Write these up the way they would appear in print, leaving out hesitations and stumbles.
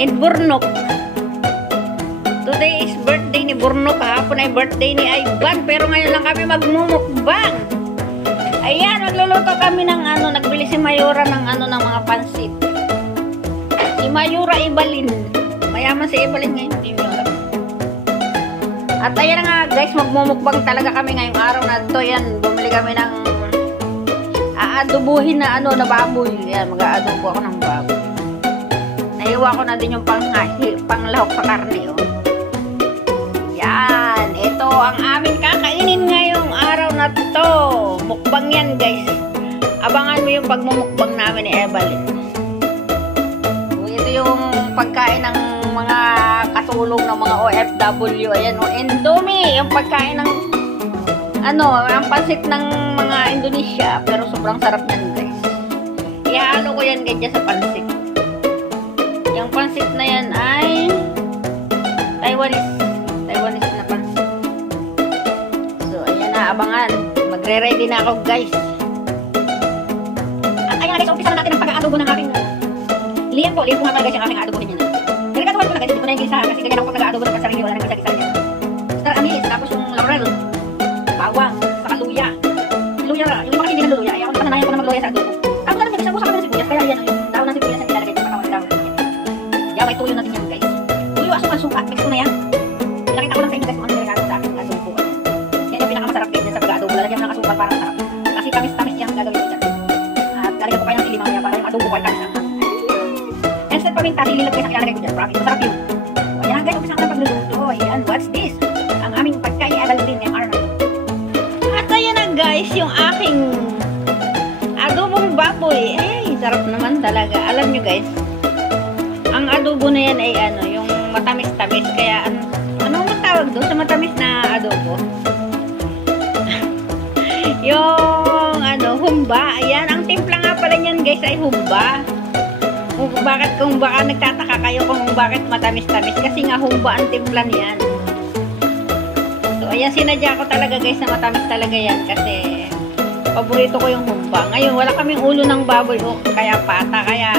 in Burnok. Today is birthday ni Burnok. Kahapon ay birthday ni Ivan. Pero ngayon lang kami magmumukbang. Ayan, magluluto kami ng ano. Nagbili si Mayura ng ano, ng mga pansit. Si Mayura Ibalin. Mayaman si Ibalin ngayon. Hindi mo alam. At ayan nga guys, magmumukbang talaga kami ngayong araw na ito. Yan, bumili kami ng aadobuhin na ano, na baboy. Yan, mag-aadobo ako ng baboy. Naiwa ko na din yung panglahok sa karne, oh. Yan, ito ang aming kakainin ngayong araw na to. Mukbang yan guys. Abangan mo yung pagmumukbang namin ni Evelyn. Ito yung pagkain ng mga katulong ng mga OFW. Ayan, o, Indomie. Yung pagkain ng ano, ang pansit ng mga Indonesia. Pero sobrang sarap yan guys. Ihalo ko yan guys sa pansit. Yung pansit na yan ay Taiwanese na pansit. So, ayan na, abangan. Magre-ready na ako guys. At ayan guys, umpisa na natin ang pag-aadobo ng aking liempo nga pala guys yung aking aadobohin yun. Nagkatuhan ko na guys, hindi ko na yung gisa kasi ganyan ako pag-aadobo ng sarili, wala nang gisa-gisa niya. Star anise, tapos yung laurel, bawang, saka luya. Luya, yung mga hindi na luya, ay ako napasanayan ko na magluya sa adobo. Tapos alam niyo, isa-busa kami ng sibuyas, kaya yan yung daon ng sibuyas na nilalagay sa pagkawan ng daon. Yan, may tuyo natin yan guys. Tuyo, asukal, mix ko na yan. Nakita ko lang sa inyo guys kung ano nilagay sa aking adobo. Yan yung pinakamasarap din sa pag-aadobo, lalagyan mo ng asukal para masarap. Kasi tamis-tamis yan gagawin ko dyan. At lalagyan ko kayo ng sili mamaya para yung adobo ko ay tamis ang instead paminta, sililagay sa ilalagay ko dyan. Promise, masarap yun. So, ayan guys, umpisa ko na pagluluto. Ayan, what's this? Ang aming pagkain ay Evelyn ngayong araw na ito. At ayan na guys, yung aking adobong baboy. Ay, sarap naman talaga. Alam nyo guys, ang adobo na yan ay ano, yung matamis-tamis. Kaya, anong matawag doon sa matamis na adobo? Yung, ano, humba. Ayan, ang timpla nga pala niyan guys ay humba. Kung baka nagtataka kayo kung bakit matamis-tamis, kasi nga humba ang timpla niyan. So ayan, sinadya ko talaga guys na matamis talaga yan kasi paborito ko yung humba. Ngayon wala kaming ulo ng baboy o kaya pata, kaya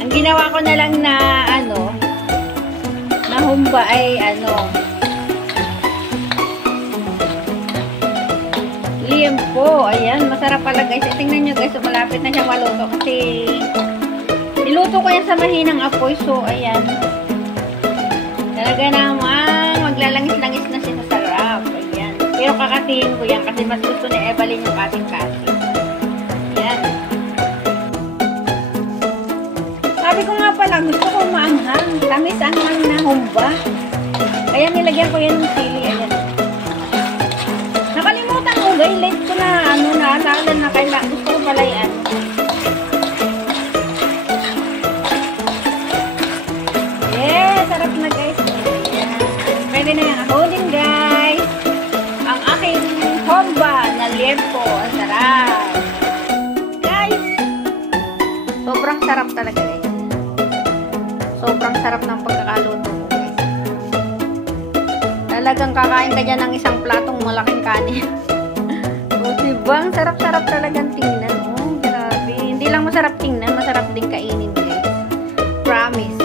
ang ginawa ko na lang na ano, na humba ay ano, liempo. Ayan, masarap pala guys. Tingnan nyo guys, malapit na siya maluto kasi niluto ko yan sa mahinang apoy. So, ayan. Talaga naman, maglalangis-langis na siya sa sarap. Ayan. Pero kakatihin ko yan kasi mas gusto ni Evelyn yung kating-kating. Ayan. Sabi ko nga pala, gusto ko maanghang. Tamis anghang na humba. Kaya nilagyan ko yan ng sili. Ayan. Nakalimutan ko guys. Late ko na, ano, naalala na kailangan. Gusto ko pala yan. Sarap na guys. Ayan. Pwede na yung holding guys. Ang aking humba na liempo. Ang sarap. Guys. Sobrang sarap talaga guys. Sobrang sarap ng pagkakaluto ko guys. Talagang kakain ka dyan ng isang platong malaking kanin. O diba? Ang sarap-sarap talagang tingnan. Oh, grabe. Hindi lang masarap tingnan. Masarap din kainin guys. Promise.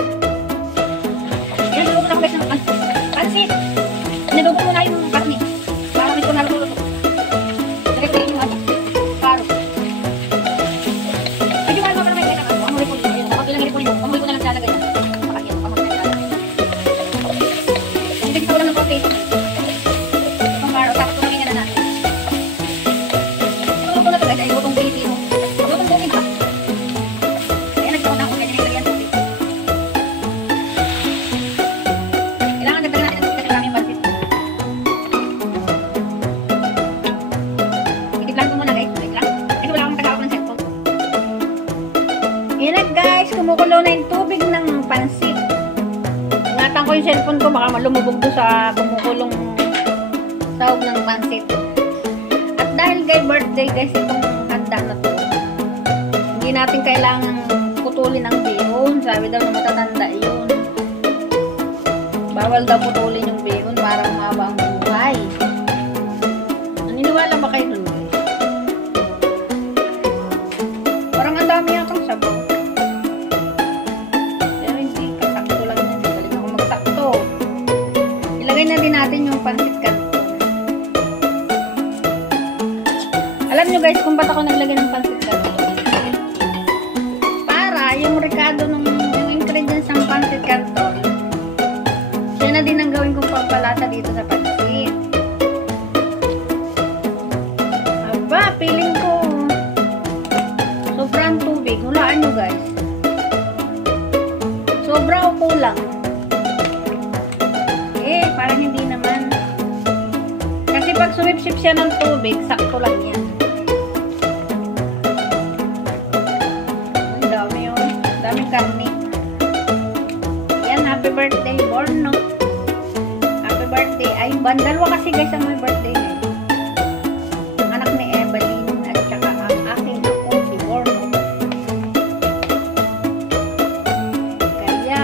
Pansit. Niluto mo na yung karne. Para may kunalo ko. Lagay ko yung ano. Paro. Medyo mahal mo pa naman yung kailangan. Amoy ko yun. Ako lang ko yun. Amoy ko na lang lalagay yan. Pakagyan. Amoy ko na lalagay. Hindi ko lang ng coffee. Ang paro. Tapos kumagin ka na natin. Ito ko na ito guys. Ay lutong Pilipino. Lutong coffee ba? Kaya nagkaroon na ako. Kaya nilagyan coffee. Guys, kumukulo na yung tubig ng pansit. Ingatan ko yung cellphone ko, baka lumubog doon sa kumukulong sahog ng pansit. At dahil kay birthday guys, itong handa na to, hindi natin kailangan putulin ang bihon. Sabi daw na matatanda yun. Bawal daw putulin yung bihon para mahaba ang buhay. Naniniwala ba kayo dun guys? Parang ang dami yatang sabaw. Pero hindi Alam nyo guys kung ba't ako naglagay ng pancit canton? Para yung rekado ng yung ingredients ng pancit canton, siya na din ang gawin kong pampalasa dito sa pancit. Aba, feeling ko sobrang tubig. Hulaan nyo guys. Sobra o kulang? Parang hindi naman. Kasi pag sumipsip siya ng tubig, sakto lang yan. Ang dami yun. Daming karne. Yan, happy birthday, Borno. Happy birthday. Ay, dalawa kasi guys ang may birthday ngayon. Ang anak ni Evelyn at saka ang aking ako, si Borno. Kaya,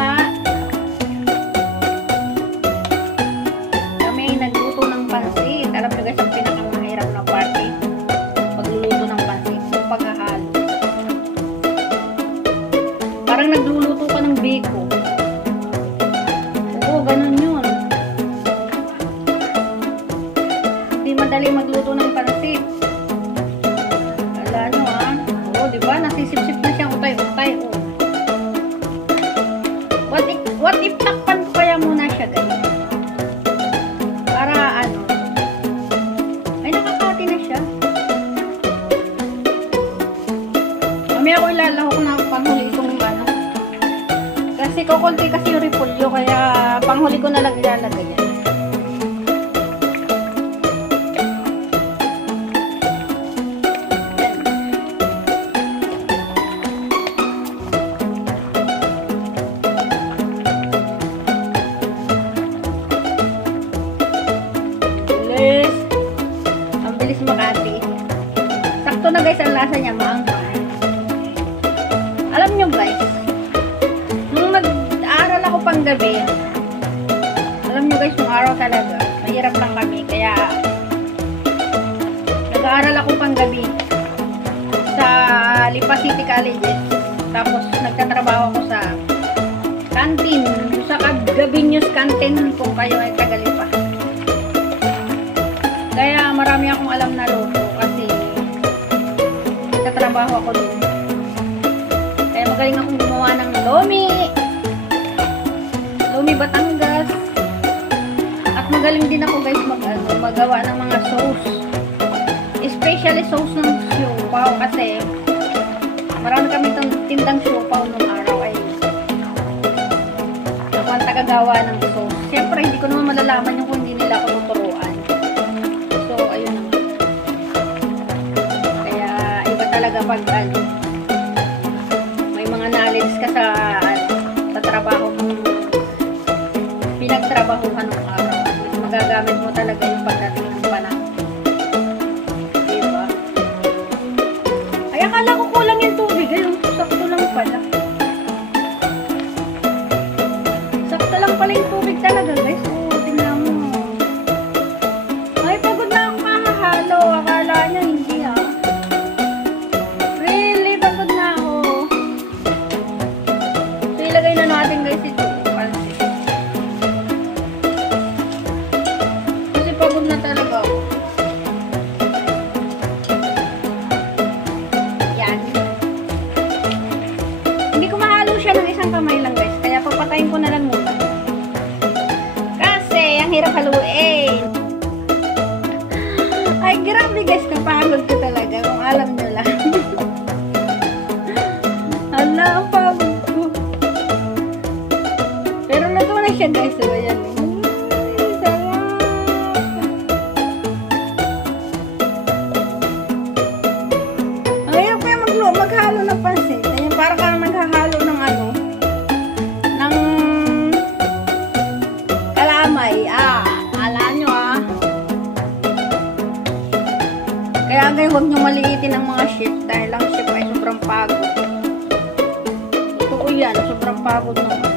kami nagluto ng pansit. Alam nyo guys, ang pinakamahirap na party pagluluto ng pansit, yung paghahalo. Parang nagluluto ka ng biko. Oo, ganun yun. Hindi madali magluto ng pansit. Alam nyo ah. Oo, diba? Nasisip-sip na siyang utay-utay. Oo. What if takpan ko kaya muna siya guys? Para ano? Ay, nakakati na siya. Mamaya ako ilalahok na panghuli itong ano. Kasi kukunti kasi yung repolyo, kaya panghuli ko na lang ilalagay yan. Ang bilis makati. Sakto na guys ang lasa niya, maangkang. Alam nyo guys, nung nag-aaral ako pang gabi, alam nyo guys, yung araw talaga, mahirap lang kami, kaya nag-aaral ako pang gabi sa Lipa City Colleges, tapos nagtatrabaho ako sa canteen, sa Gabi News Canteen, kung kayo ay taga-Lipa. Kaya marami akong alam na luto kasi nagtatrabaho ako doon. Kaya magaling akong gumawa ng lomi Batangas, at magaling din ako guys magawa ng mga sauce, especially sauce ng siopaw, kasi marami kami tindang siopaw nung araw. Ay ako ang tagagawa ng sauce. Siyempre hindi ko naman malalaman yung kung hindi nila ako tuturuan. So ayun naman. Kaya iba talaga pag ano, may mga knowledge ka sa trabaho mo, pinagtrabahuhan ng araw. Mas magagamit mo talaga yung pagdating ng panahon. Diba? Ay, akala ko kulang yung tubig. Ayun, sakto lang pala. Sakto lang pala yung tubig talaga, guys. Oo, tingnan mo. Ay, pagod na akong mahahalo. Akala niya, hindi ha. Really, pagod na ako. So, ilagay na natin, guys, ito. Pagod na talaga ako. Yan. Hindi ko mahalo siya ng isang kamay lang guys. Kaya papatayin ko na lang muna. Kasi ang hirap haluin. Ay grabe guys. Napagod ko talaga. Kung alam nyo lang. Hala, ang pagod ko. Pero natuwa na siya guys. So, ayan. Maghalo ng pansit. Ayan, para ka maghahalo ng ano, ng kalamay. Ala nyo Kaya ngayon, huwag nyo maliitin ang mga chef dahil ang chef ay sobrang pagod. Totoo yan, sobrang pagod naman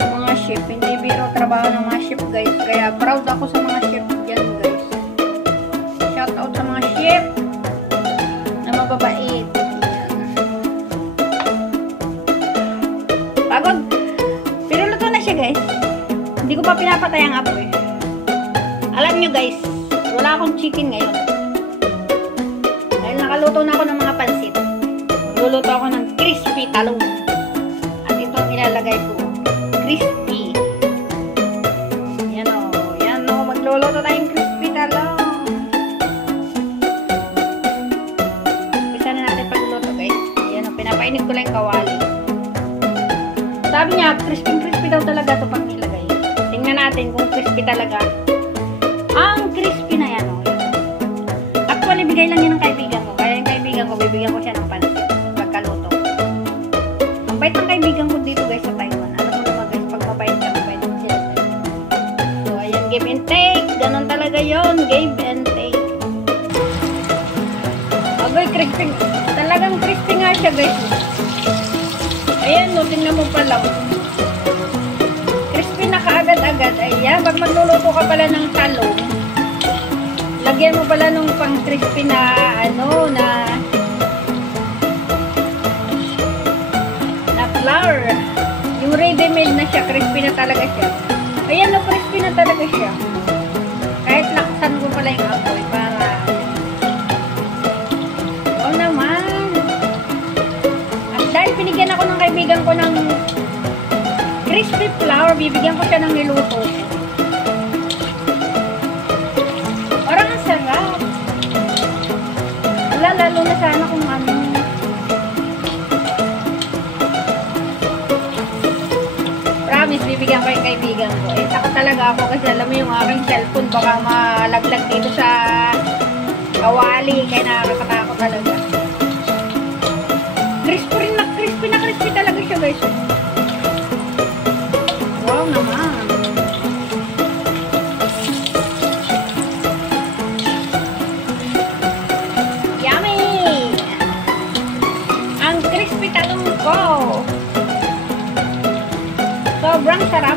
ng mga chef. Hindi biro trabaho ng mga chef guys. Kaya proud ako sa mga chef dyan guys. Shout out sa mga chef na mababait. Pagod. Pero luto na siya guys. Hindi ko pa pinapatay ang apoy. Alam nyo guys, wala akong chicken ngayon. Nagluluto na ako ng mga pansit. Nagluluto ako ng crispy talong. At ito ang ilalagay ko. Crispy. Yan o. Yan o. Magluluto tayong crispy talong. Umpisa na natin pagluluto guys. Yan o. Pinapainit ko lang yung kawali. Sabi niya, crispy daw talaga ito pag nilagay. Tingnan natin kung crispy talaga. Ang crispy na yan o. Actually, bigay lang yan ng kaibigan ko. Kaya yung kaibigan ko, bibigyan ko siya ng pansit. Pagkaluto. Ang bait ng kaibigan ko dito guys sa Taiwan. Alam mo naman guys, pag mabait ka, mabait mo sila. So, ayan, give and take. Ganon talaga yon, give and take. Agoy, crispy. Talagang crispy nga siya guys. Ayan, no, tingnan mo pala. Crispy na kaagad-agad. Ayan, pag magluluto ka pala ng talong, lagyan mo pala nung pang crispy na ano na flour. Yung ready-made na siya, crispy na talaga siya. Ayan, no, crispy na talaga siya. Kahit laksan ko pala yung apoy para oo naman. At dahil pinigyan ako ng kaibigan ko ng crispy flour, bibigyan ko siya ng niluto. Parang ang sarap. Wala, lalo na sana kung ano. Promise, bibigyan ko yung kaibigan ko. Eh, takot talaga ako kasi alam mo yung aking cellphone baka malaglag dito sa kawali. Kaya nakakatakot talaga. Crispy na crispy talaga siya guys. Wow naman. Yummy! Ang crispy talong ko. Sobrang sarap.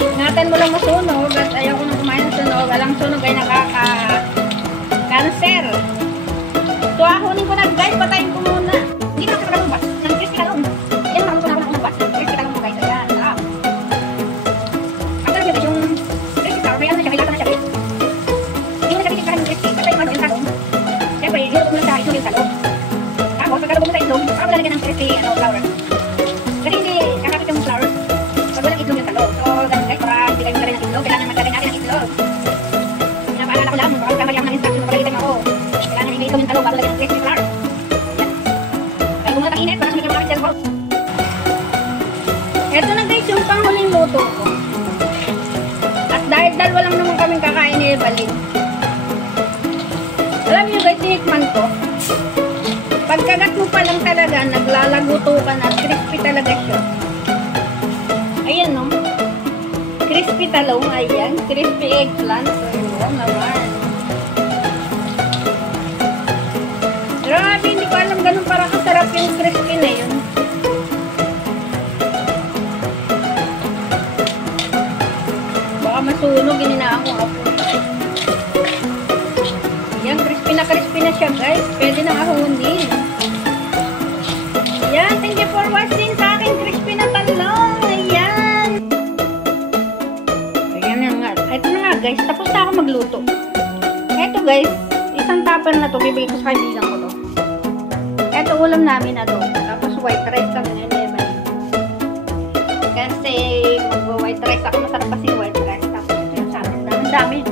Ingatan mo lang masunog at ayaw ko nang kumain ng sunog. Alang sunog ay nakaka-cancer. So, ahunin ko na guys. Patayin ko muna. Hindi na ako bas ng crispy talong. Ayan, makaluto na ako ng bas ng crispy talong mo guys. Ayan, sarap. After nyo guys, yung crispy talong, kaya na siya, kailangan na siya guys. Hindi mo na siya kitin ng crispy. Kasi yung ano yung talong. Siyempre, hiluto mo lang sa itlog yung talong. Tapos, pagkaluto mo sa itlog, saka mo lalagyan ng crispy flour. Kasi hindi kakapit yung flour. Pag walang itlog yung talong. So, ganun guys, para hindi kayo magkaroon ng itlog, kailangan magkaroon natin ng itlog. Pinapaalala ko lang, baka magkamali ako ng instruction na pagalitan ako. Kailangan hindi itlog yung talong bago lagyan ng crispy flour. Kaya kung muna init, para sa mga cellphone. Ito na guys, yung panghuling luto ko. At dahil dalawa lang naman kaming kakain ni Evelyn. Alam niyo guys, tinikman ko. Pagkagat mo pa lang talaga, naglalaguto ka na, crispy talaga siya. Ayan no. Crispy talong, ayan. Crispy eggplant. So, yun naman. Grabe, hindi ko alam ganun para kasarap yung crispy na yun. Baka masunog, ininaan ko ako. Ayan, crispy na siya guys. Pwede nang ahunin. Ayan, thank you for watching sa aking crispy na talong. Ayan. Ayan na nga. Ito na nga guys, tapos na ako magluto. Ito guys, isang tupper na to, bibigay ko sa kaibigan ko to. Ito ulam namin na to. Tapos white rice kami ngayon. Kasi mag-white rice ako, masarap kasi white rice. Tapos ito yung sa amin. Dami.